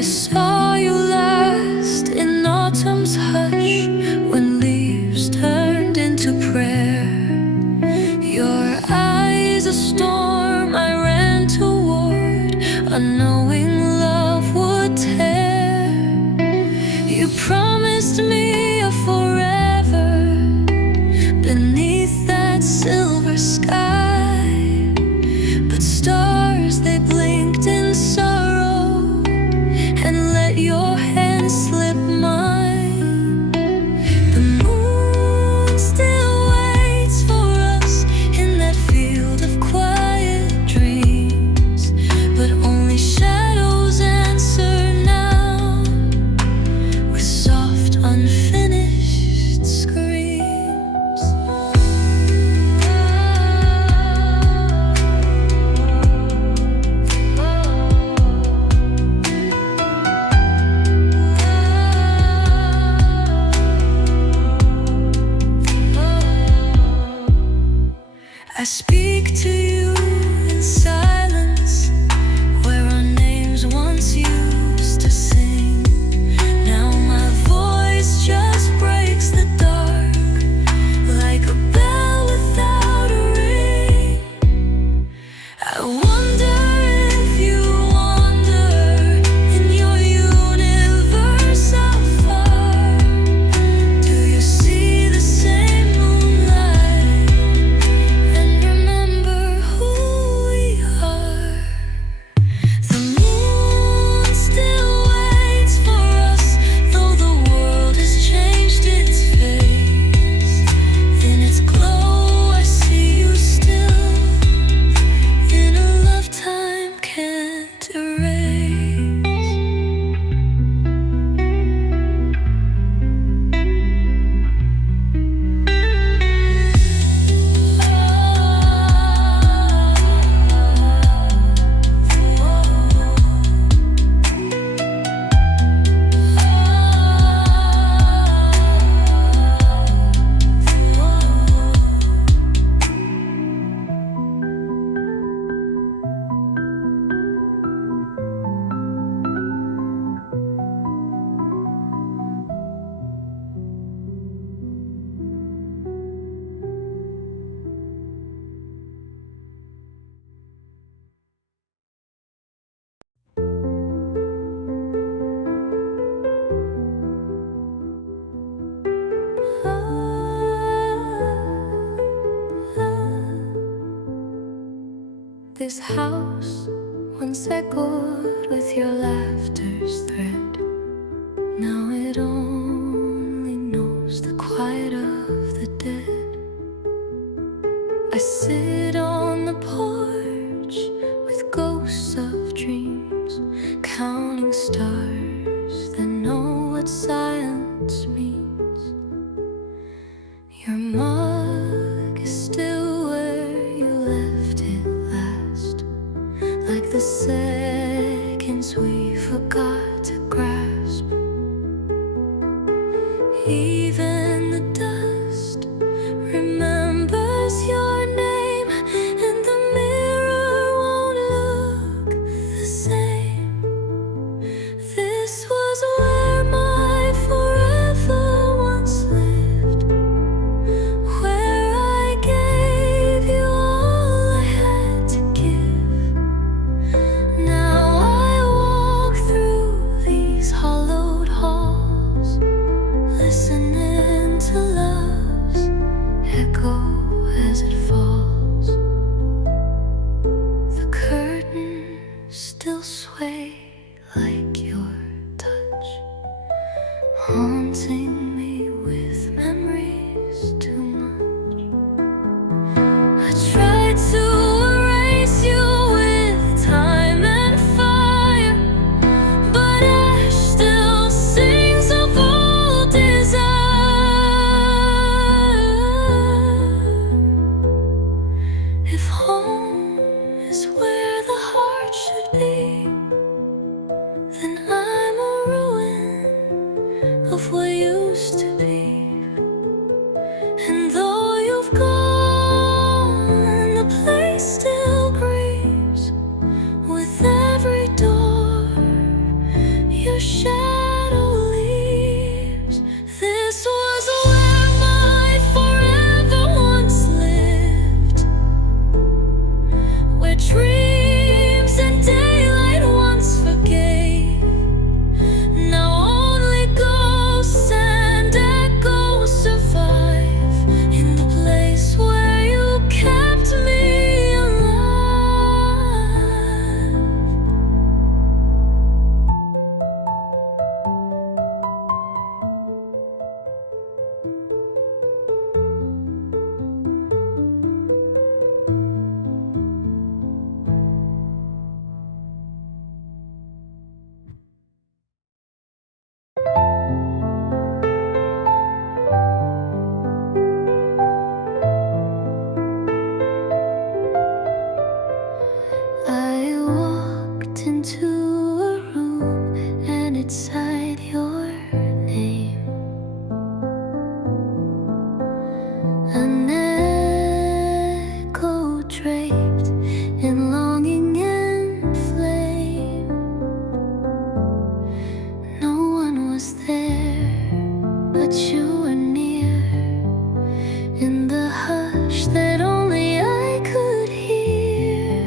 I saw you last in autumn's hush, when leaves turned into prayer. Your eyes a storm I ran toward, unknowing love would tear. You promised me a forever beneath that silver sky, but stars they blinked in sorrow and let your hand slip mine. The moon still waits for us in that field of quiet dreams, but only shadows answer now with soft unfinished screams. I speak to you in silence, where our names once used to sing. Now my voice just breaks the dark like a bell without a ring. I wonder if you wander in your universe afar. Do you see the same moonlight and remember who we are? The moon still waits for us, though the world has changed its face. In its glow I see you still, in a love time can't erase. This house once echoed with your laughter's thread. Now it only knows the quiet of the dead. I sit on the porch with ghosts of dreams, counting stars that know what silence means. Your mug is still where you left it last, like the seconds we forgot to grasp. Even the dust remembers your name, and the mirror won't look the same. This was where my forever once lived, where I gave you all I had to give. Now an echo draped in longing and flame. No one was there, but you were near in the hush that only I could hear.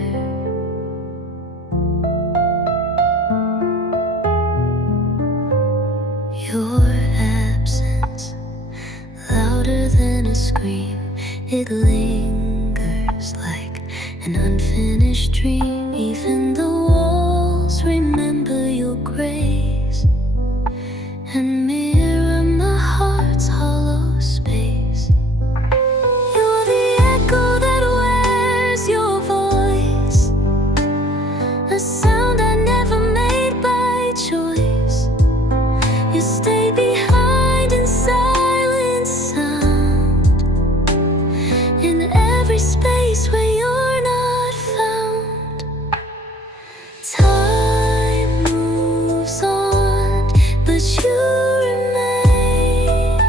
Your absence, louder than a scream, it lingers like an unfinished dream. Even the walls remember your grace and mirror my heart's hollow space. You're the echo that wears your voice, a sound I never made by choice. You stay behind in silent sound, in every space where you're not found. Time moves on, but you remain,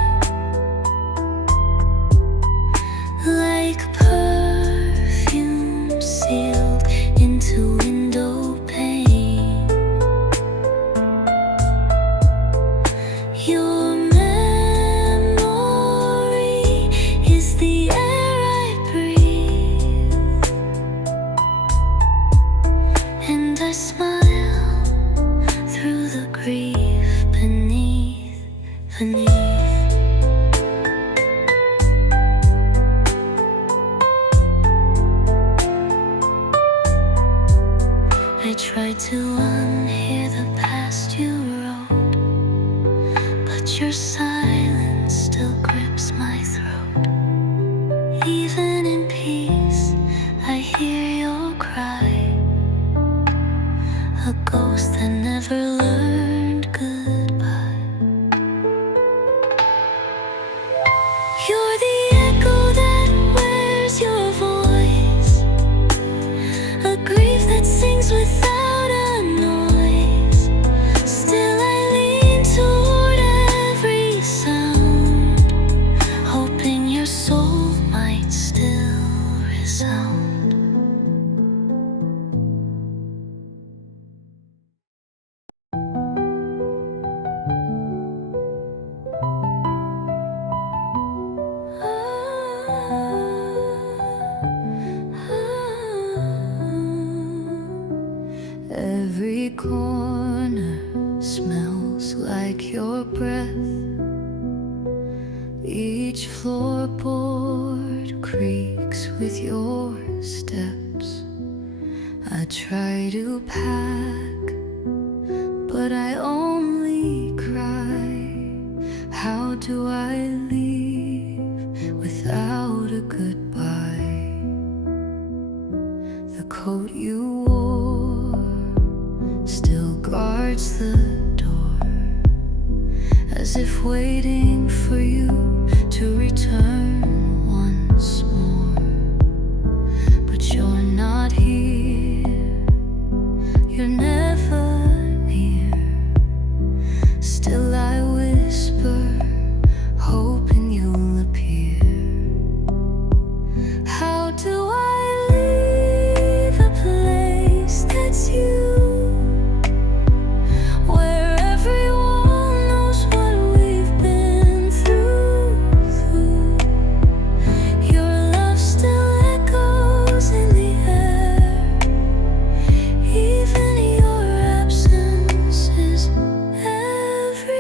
like perfume sealed into window pane. Your memory is the air I breathe, and I smile through the grief beneath. I tried to unhear the past you wrote, but your silence still grips my throat. Even in peace, I hear your cry, a ghost that never learned goodbye. You're the echo that wears your voice, a grief that sings without a noise. Still I lean toward every sound, hoping your soul might still resound. Every corner smells like your breath. Each floorboard creaks with your steps. I try to pack, but I only cry. How do I leave without a goodbye? The coat you wore still guards the door, as if waiting for you to return once more. But you're not here, you're never near. Still I whisper, hoping you'll appear. How do I leave a place that's you, where everyone knows what we've been through? Your love still echoes in the air, even your absence is everywhere.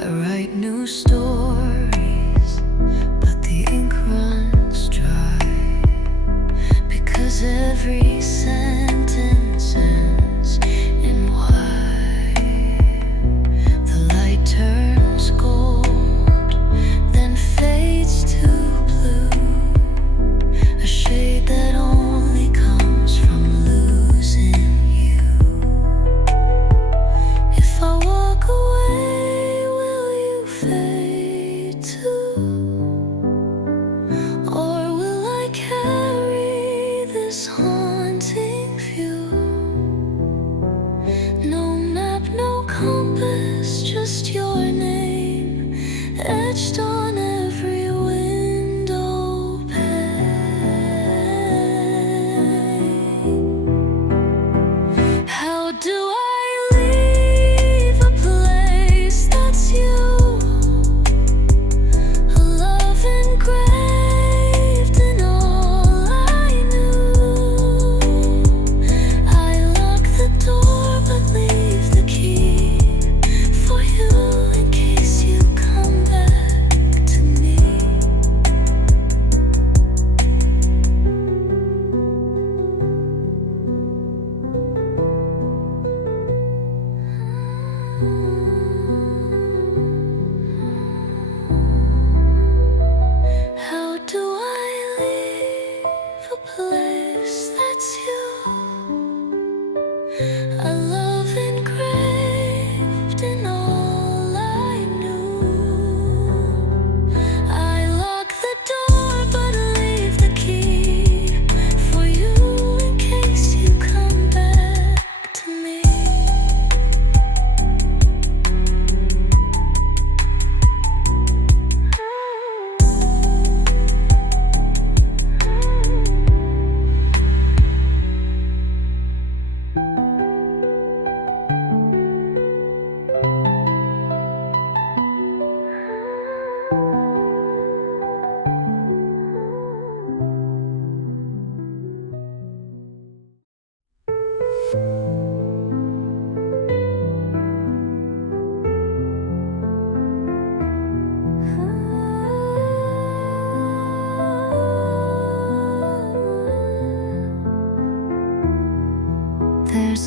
I write new stories, but the ink runs dry, because every sentence ends in why. The light turns gold, then fades to blue, a shade that only comes from losing you. If I walk away, will you fade?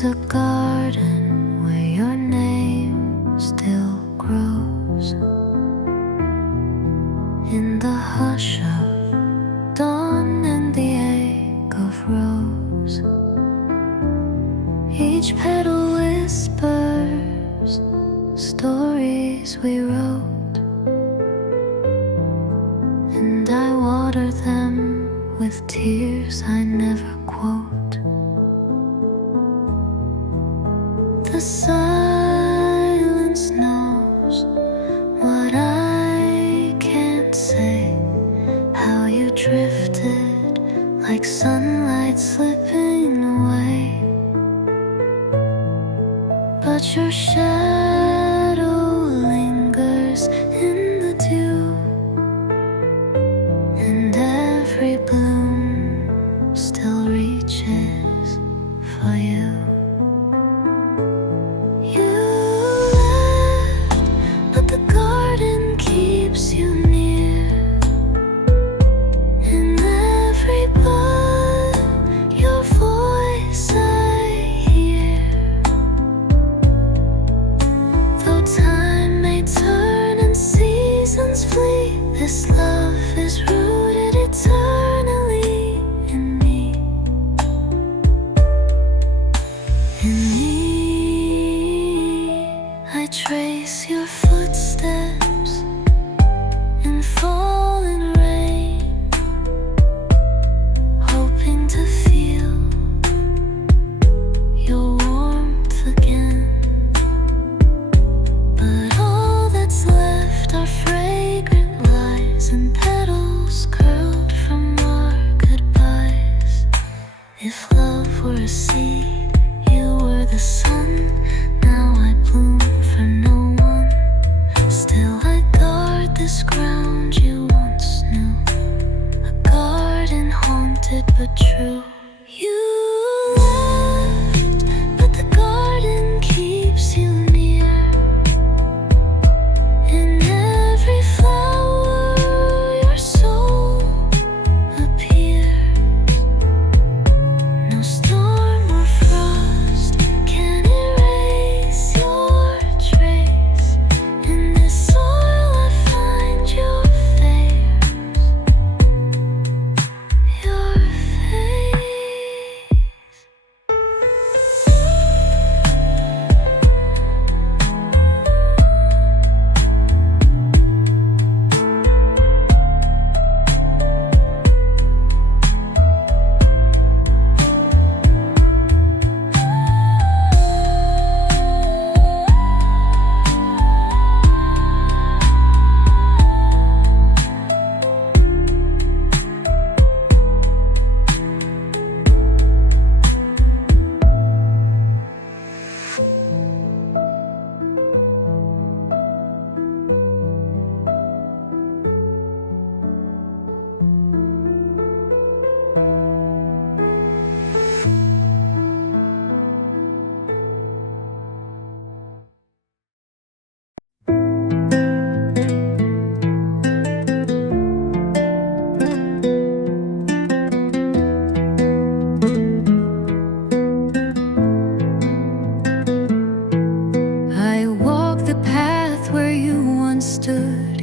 There's a garden where your name still grows. In the hush of dawn and the ache of rose, each petal whispers stories we wrote, and I water them with tears I never quote. The silence knows what I can't say, how you drifted like sunlight slipping away, but your shadow lingers in the dew, and every bloom still reaches for you. This love is rooted eternally in me. In me, I trace your footsteps in falling rain, hoping to feel your warmth again. But all that's left are fragrant and petals curled from our goodbyes. If love were a seed, you were the sun. Now I bloom for no one. Still I guard this ground you once knew, a garden haunted but true. You left, but the garden keeps you near. In every flower soul appears. No storm or frost can erase your trace. In this soil I find your face, your face.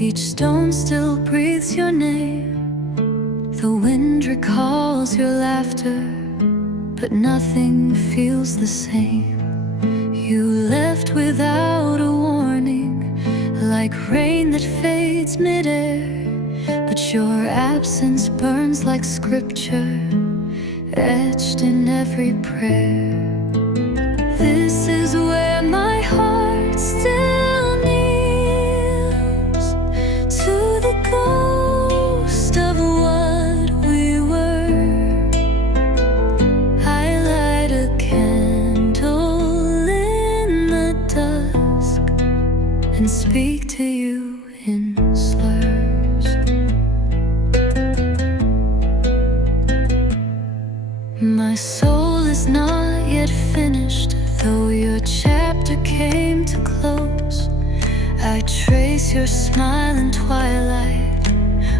Each stone still breathes your name. The wind recalls your laughter, but nothing feels the same. You left without a warning, like rain that fades midair. But your absence burns like scripture, etched in every prayer. This is where my heart still kneels, to the ghost of what we were. I light a candle in the dusk and speak to you in slurs. My soul is not yet finished, though your chapter came to close. I trace your smile in twilight,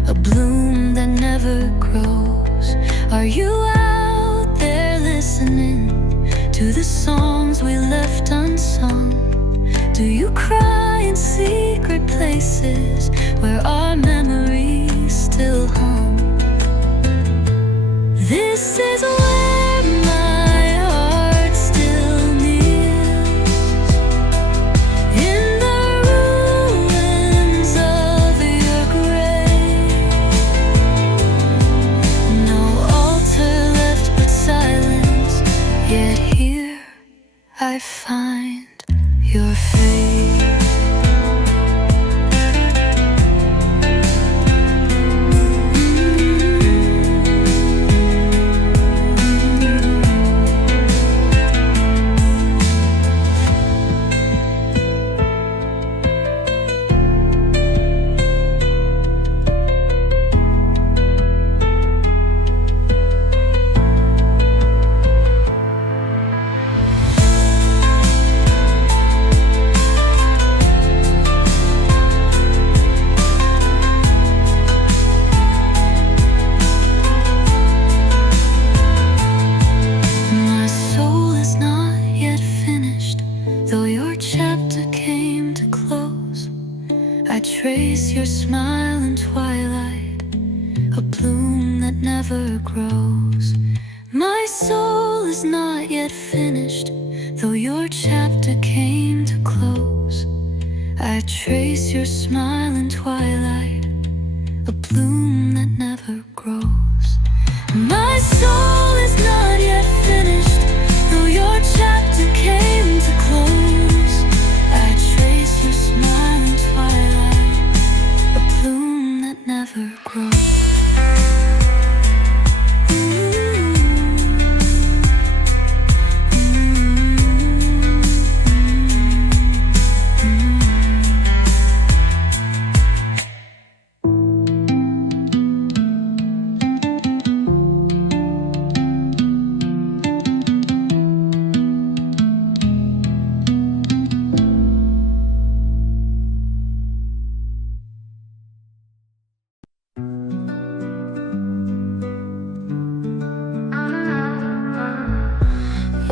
a bloom that never grows. Are you out there listening to the songs we left unsung? Do you cry in secret places where our memories still hum? This is where my heart still kneels, in the ruins of your grave. No altar left but silence, yet here I find your face. Trace your smile in twilight, a bloom that never grows. My soul is not yet finished, though your chapter came to close. I trace your smile in twilight, a bloom that never grows. My soul is not yet finished, though your chapter came to close. I trace your smile in twilight, a bloom that never grows.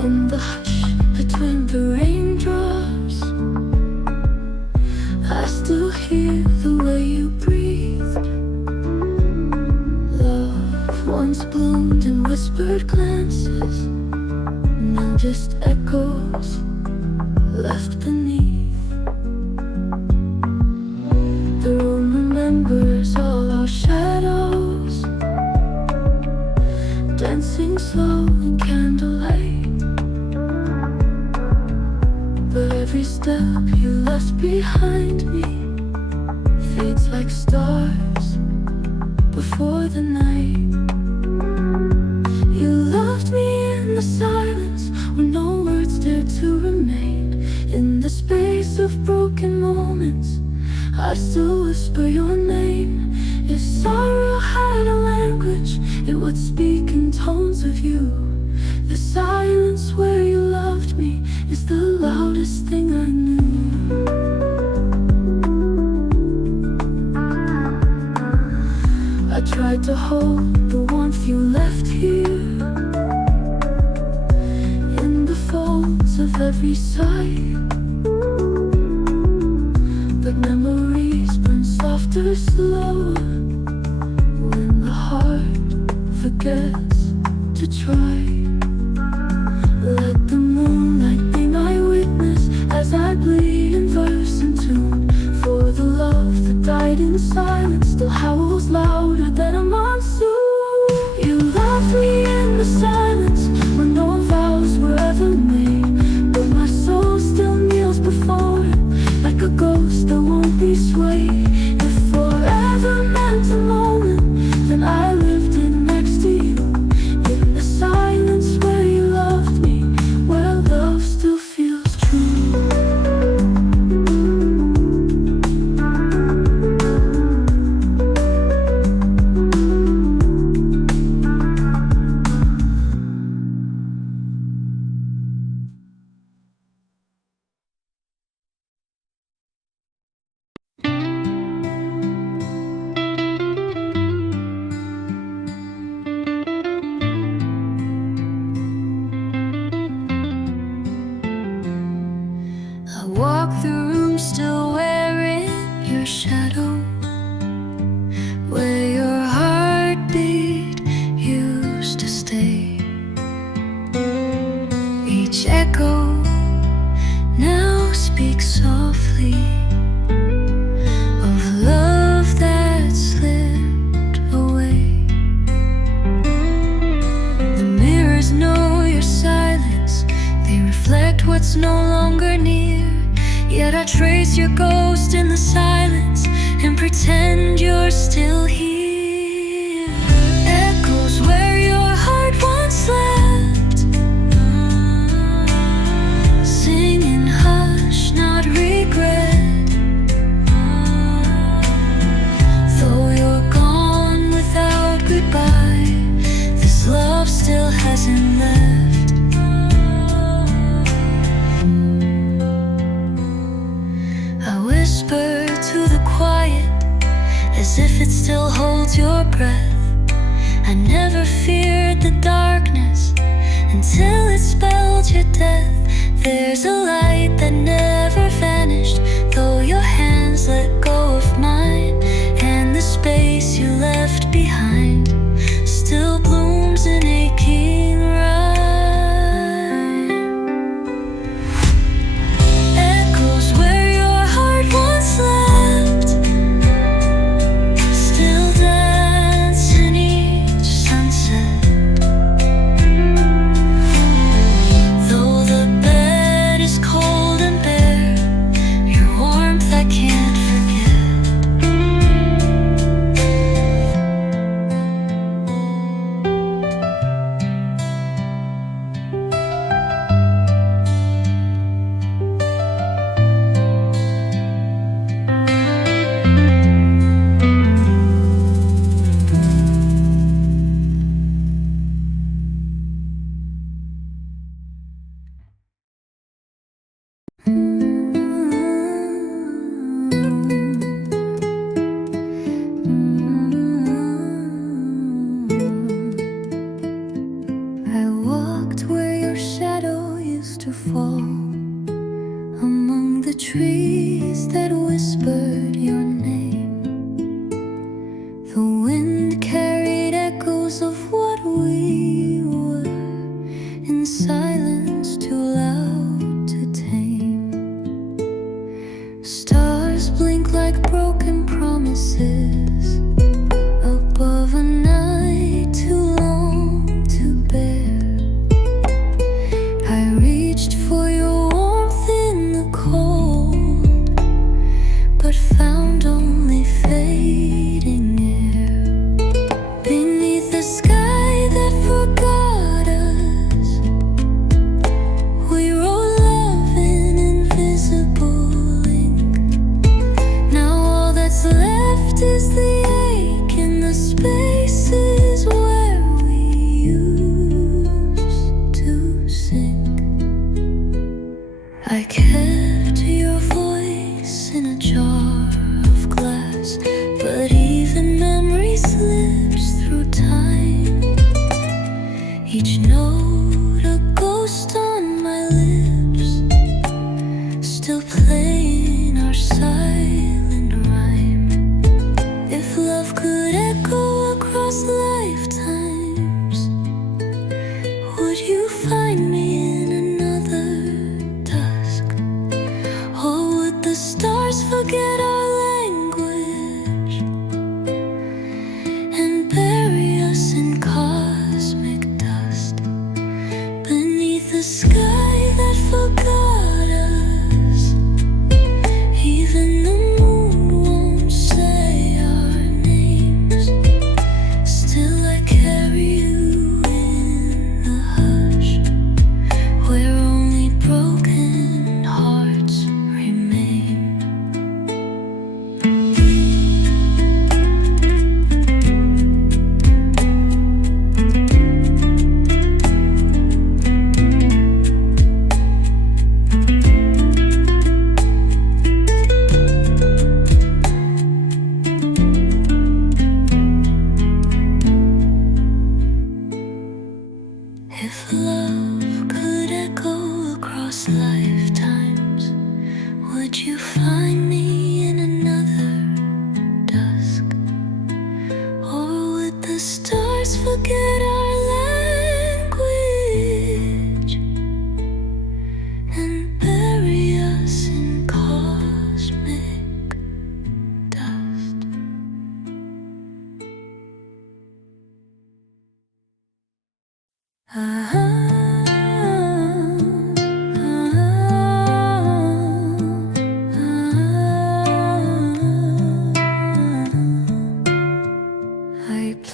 In the hush between the raindrops, I still hear the way you breathed. Love once bloomed in whispered glances, now just echoes left beneath. The room remembers all our shadows, dancing slow in candlelight. But every step you left behind me fades like stars before the night. You loved me in the silence when no words dared to remain. In the space of broken moments, I still whisper your name. If sorrow had a language, it would speak in tones of you. The silence where you loved me is the loudest thing I knew. I tried to hold the warmth you left here, in the folds of every sigh. But memories burn softer, slower, when the heart forgets to try. Let the moonlight be my witness as I bleed in verse and tune. For the love that died in silence still howls louder than a monsoon. You loved me in the silence when no vows were ever made, but my soul still kneels before it like a ghost that won't be swayed. If forever meant a moment, then I lived it next to you, in the silence where you loved me, where love still feels true. shadow, where your heartbeat used to stay. Each echo now speaks softly of love that slipped away. The mirrors know your silence, they reflect what's no longer near. Yet I trace your ghost in the silence and pretend you're still here. Echoes where your heart once slept, singing hush, not regret. Though you're gone without goodbye, this love still hasn't left. Whisper to the quiet as if it still holds your breath. I never feared the darkness until it spelled your death. There's a light that never vanished, though your hands let go of mine, and the space you left behind still blooms in aching rhyme. Echoes where your heart once slept, still dance in each sunset. Though the bed is cold and bare, your warmth I can't I walked where your shadow used to fall, among the trees that whispered your name. The wind carried echoes of what we were, in silence too loud to tame. Stars blink like broken promises above a night too long to bear. I reached for your warmth in the cold, but found only fading air. Beneath the sky that forgot us, we wrote love in invisible ink. Now all that's left is the ache in the spaces where we used to sing. I kept your voice in a jar of glass, but even memory slips through time. Each note a ghost on my lips, still playing our silent rhyme. If love could echo across lifetimes, would you find me in another dusk? Or would the stars forget our language and bury us in cosmic dust? Beneath the sky that forgot us, even the moon won't say our name.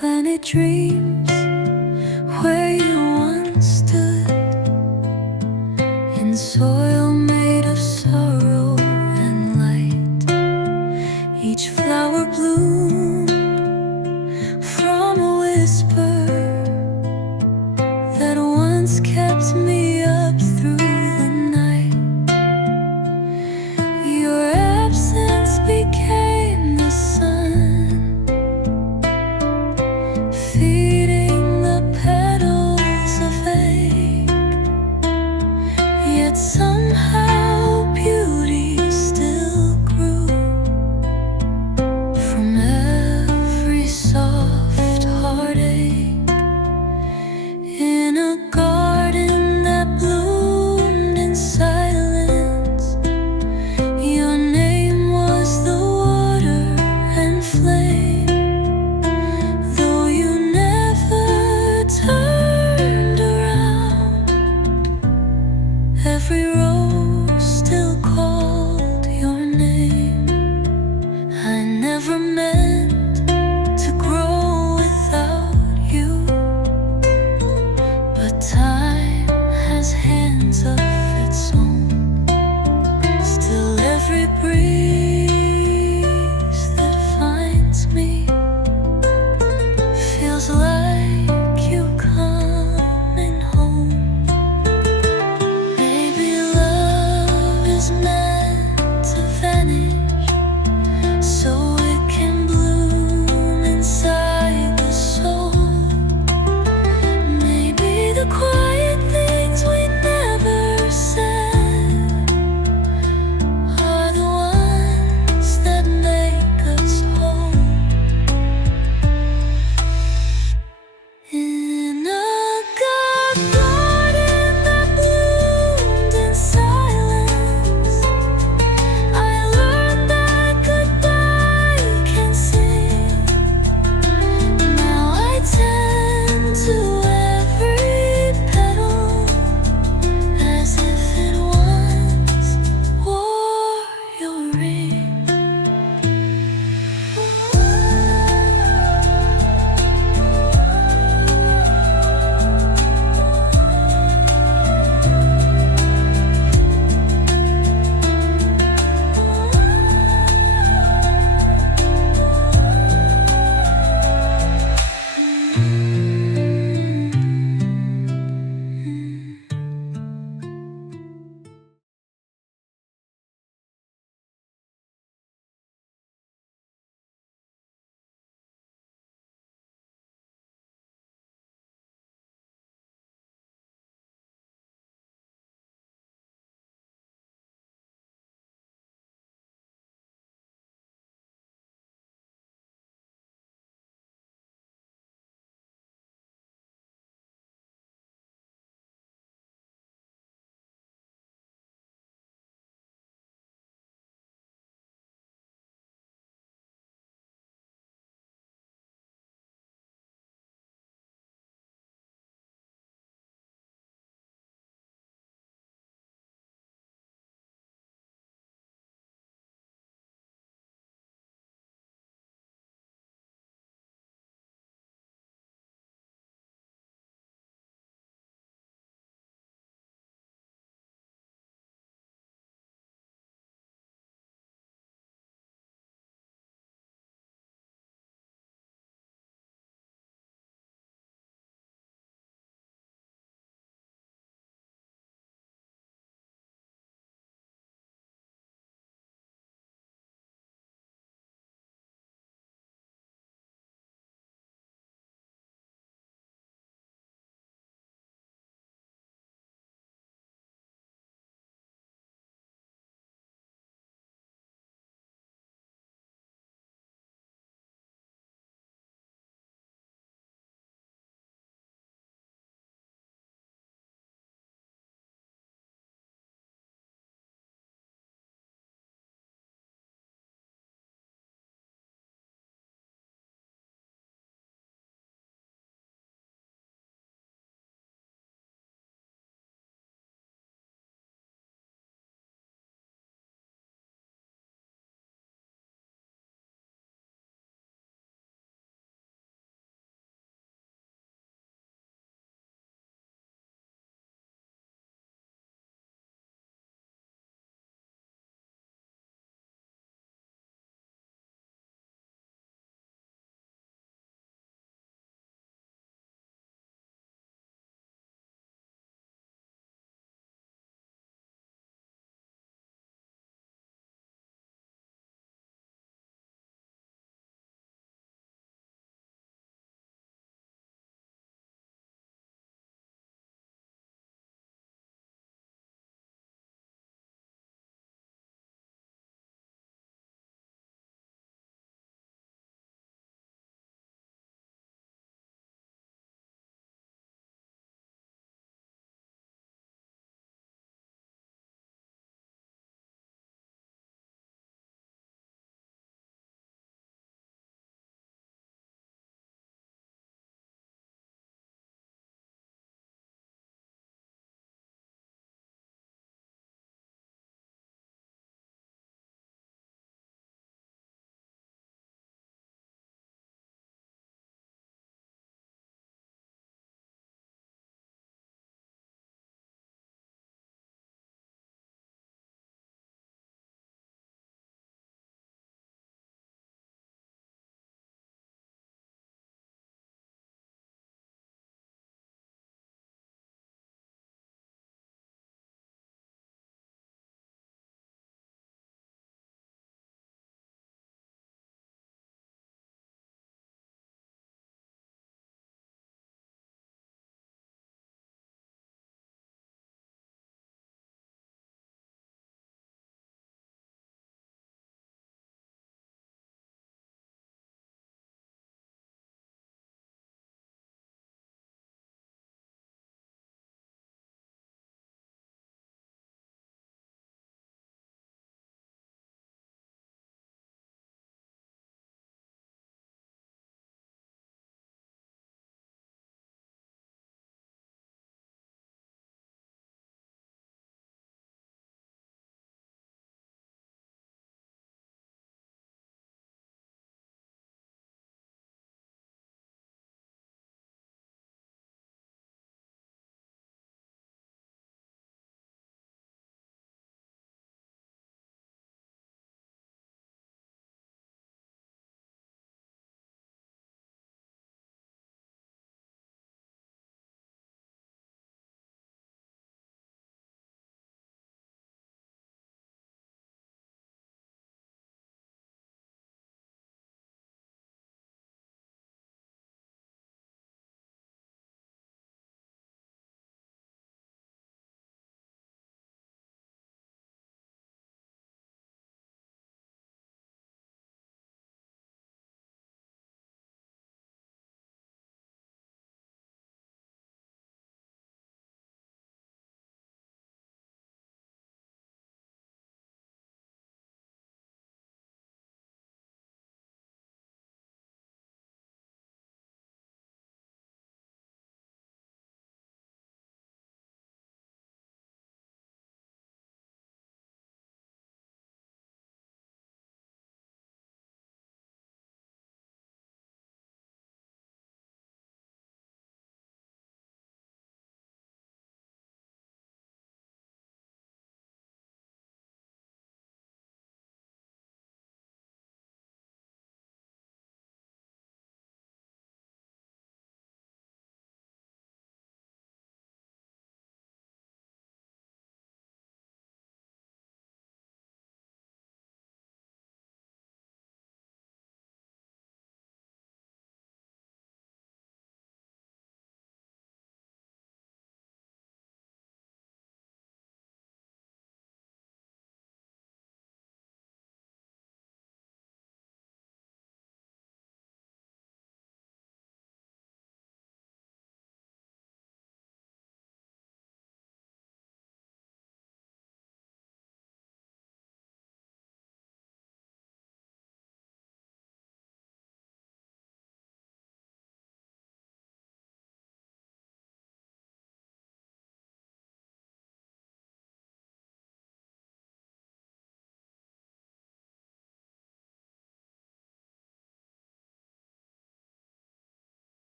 planet dreams, where you once stood, in soil made of sorrow and light. Each flower bloomed from a whisper that once kept me up through the night. Your absence became the sun, feeding the petals of ache. Yet somehow beauty still grew from